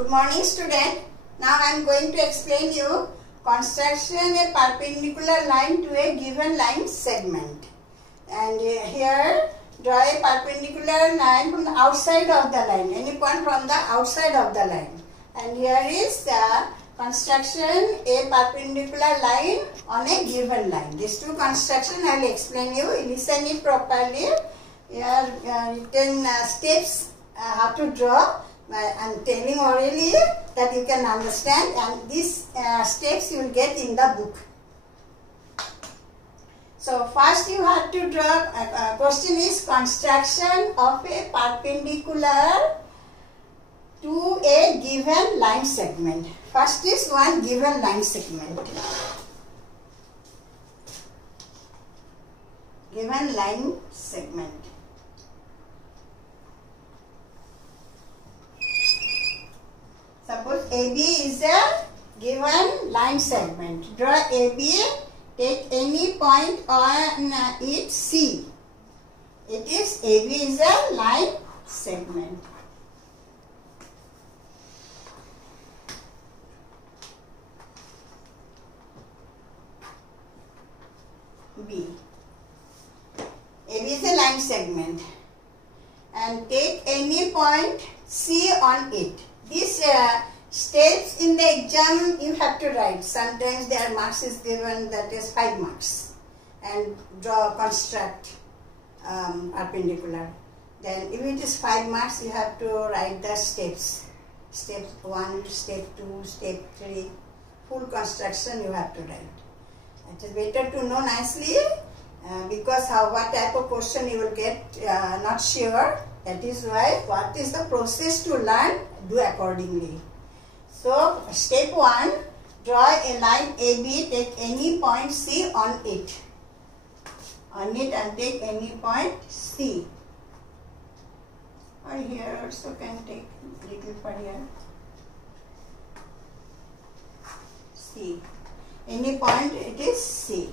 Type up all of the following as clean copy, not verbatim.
Good morning, student. Now I am going to explain you construction a perpendicular line to a given line segment. And here draw a perpendicular line from the outside of the line, any point from the outside of the line. And here is the construction a perpendicular line on a given line. These two construction I will explain you. Listen it properly. Here written steps how to draw. I am telling orally that you can understand, and these steps you will get in the book. So first you have to draw, question is construction of a perpendicular to a given line segment. First is one given line segment. Given line segment. Suppose AB is a given line segment. Draw AB, take any point on it C. It is AB is a line segment. B. AB is a line segment. And take any point C on it. These steps in the exam you have to write. Sometimes their marks is given, that is 5 marks. And draw, construct perpendicular. Then if it is 5 marks, you have to write the steps. Step 1, step 2, step 3. Full construction you have to write. It is better to know nicely because what type of question you will get, not sure. That is why what is the process to learn, do accordingly. So step 1, draw a line AB, take any point C on it. On it and take any point C. Or here also can take little for here. C. Any point it is C.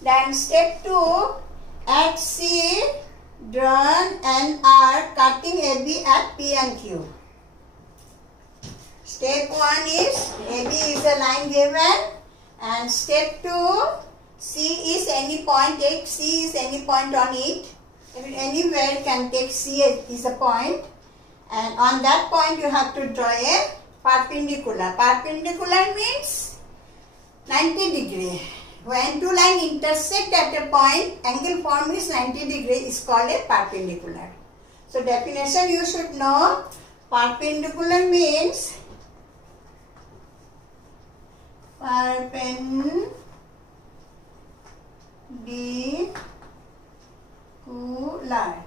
Then step 2, at C, drawn an arc cutting AB at P and Q. Step 1 is AB is a line given, and step 2, C is any point, take C is any point on it. Anywhere can take C is a point, and on that point you have to draw a perpendicular. Perpendicular means 90 degree. When two lines intersect at a point, angle formed is 90 degree is called a perpendicular. So definition you should know. Perpendicular means perpendicular.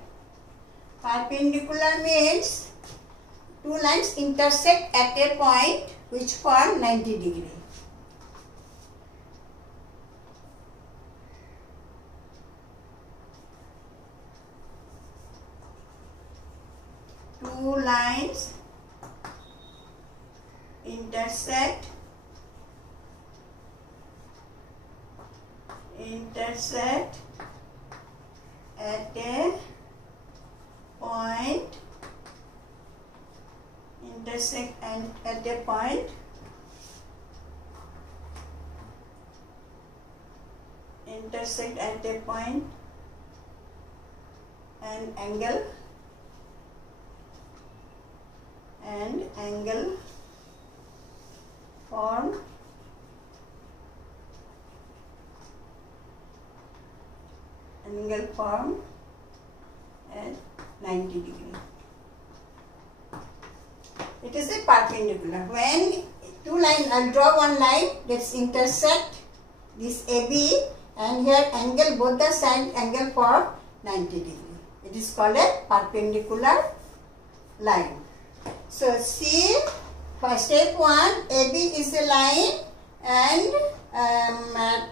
Perpendicular means two lines intersect at a point which form 90 degree. Two lines intersect at a point, and angle form at 90 degree. It is a perpendicular. When two lines, I will draw one line, let's intersect this AB, and here angle, both the side angle form 90 degree. It is called a perpendicular line. So see, for step 1, AB is a line, and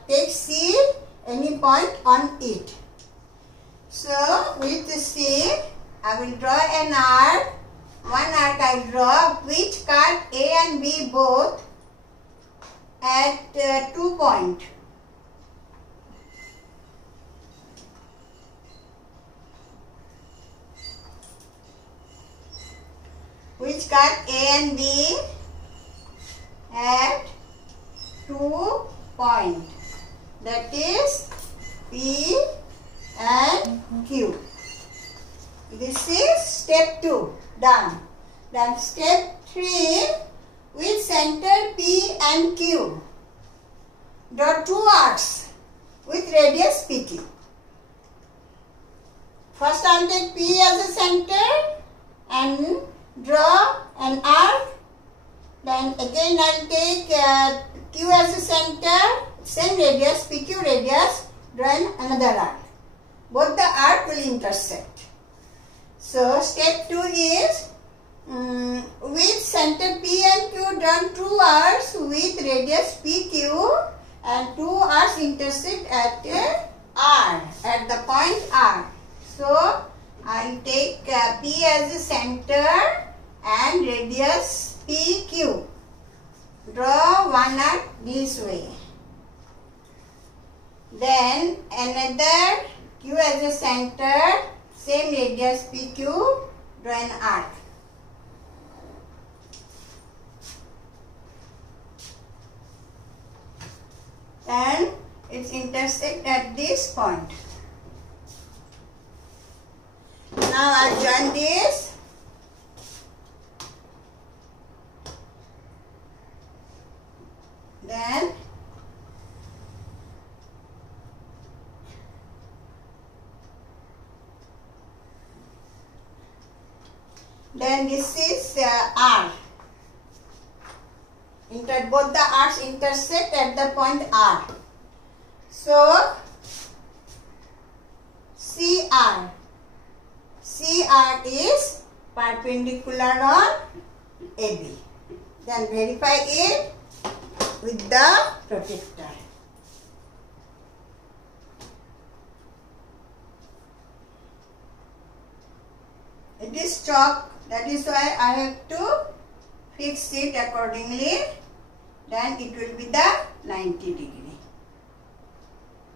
take C any point on it. So with C, I will draw an arc. One arc I will draw which cut A and B both at 2 points. which cut A and B at 2 points, that is P and Q. This is step 2 done. Then step 3, with center P and Q, draw 2 arcs with radius PQ. First I will take P as a center and draw an arc. Then again I will take Q as a center, same radius, PQ radius, draw another arc. Both the arc will intersect. So step 2 is with center P and Q, draw 2 arcs with radius PQ and 2 arcs intersect at R, at the point R. So I will take P as a center and radius PQ. Draw one arc this way. Then another Q as a center, same radius PQ, draw an arc. And it's intersect at this point. Now I join this. Then this is R. Both the arcs intersect at the point R. So CR. CR is perpendicular on AB. Then verify it with the protector. It is chalk, that is why I have to fix it accordingly. Then it will be the 90 degree.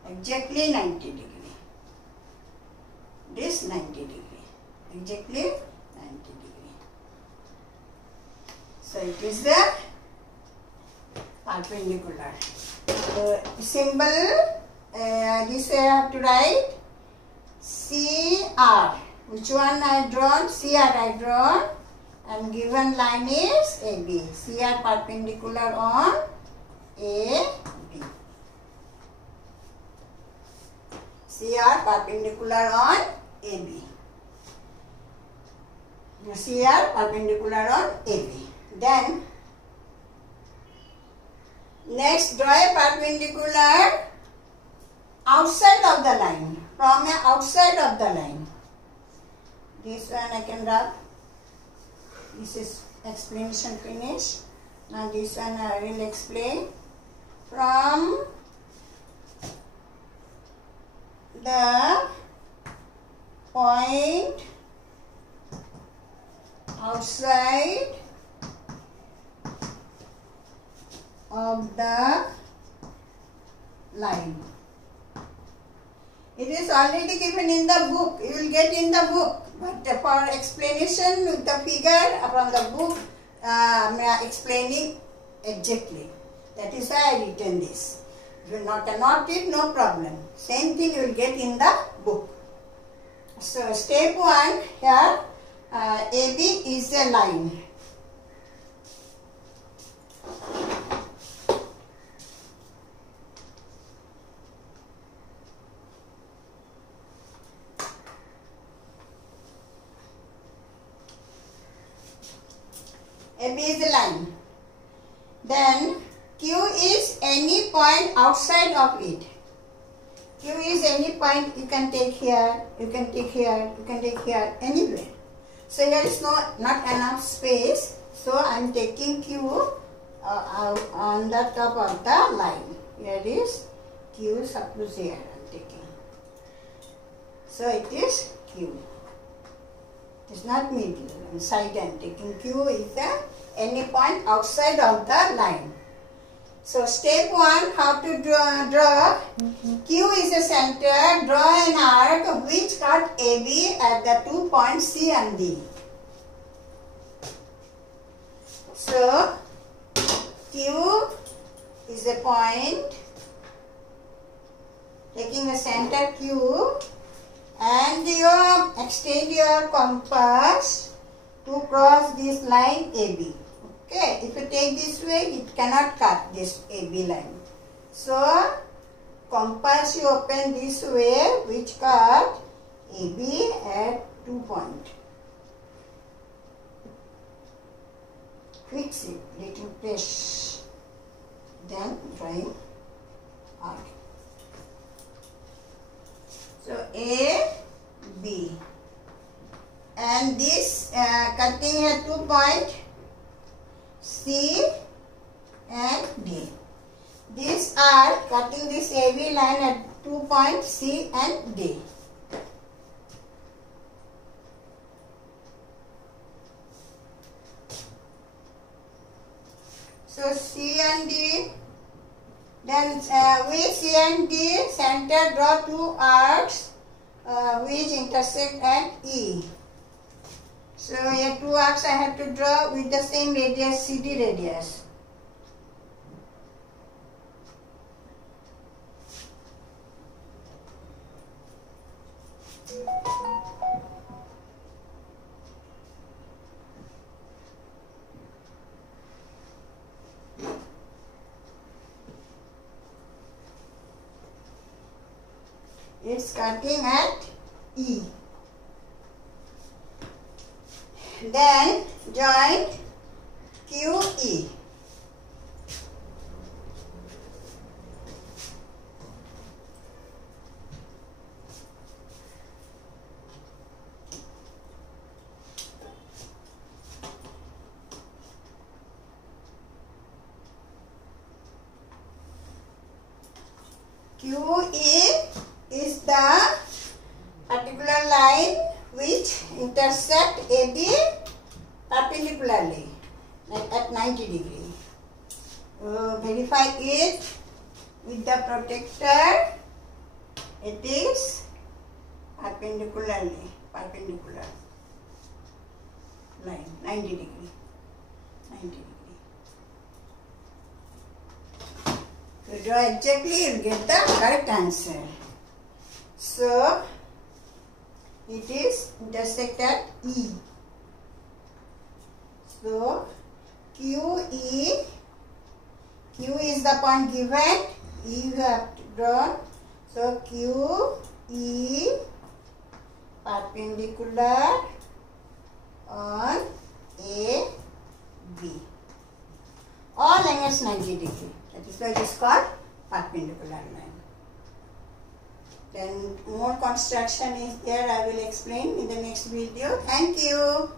Exactly 90 degree. This 90 degree. Exactly 90 degree. So it is the perpendicular. Symbol, this way I have to write CR. Which one I drawn? CR I drawn, and given line is AB. CR perpendicular on AB. CR perpendicular on AB. CR perpendicular on AB. Then next draw a perpendicular outside of the line, from a outside of the line. This one I can rub. This is explanation finished. Now this one I will explain. From the point outside of the line. It is already given in the book. You will get in the book. But for explanation with the figure from the book, I am explaining exactly. That is why I written this. If you cannot read, no problem. Same thing you will get in the book. So step 1 here, AB is a line. AB is a line. Then Q is any point outside of it. Q is any point you can take here, you can take here, you can take here, anywhere. So here is not enough space. So I am taking Q on the top of the line. Here is Q, suppose here I am taking. So it is Q. It is not middle, side I am taking. Q is any point outside of the line. So step 1, how to draw. Q is a center, draw an arc which cut AB at the 2 points C and D. So Q is a point, taking the center Q, and you extend your compass to cross this line AB. Okay, if you take this way, it cannot cut this AB line. So compass you open this way, which cut AB at 2 points. Fix it, little press, then drawing arc. So A, B, and this cutting at 2 points, C and D. These are cutting this AB line at 2 points, C and D. So C and D, then with C and D center draw 2 arcs which intersect at E. So here 2 arcs I have to draw with the same radius, CD radius. It's cutting at E. Then join QE. QE is the particular line which intersect AB perpendicularly at 90 degree. Verify it with the protector. It is perpendicular line, 90 degree. 90 degree. If you draw exactly, you will get the correct answer. So it is intersect at E. So QE, Q is the point given, E you have drawn. So QE perpendicular on AB. All angles 90 degree. That is why it is called perpendicular line. Then more construction is there. I will explain in the next video. Thank you.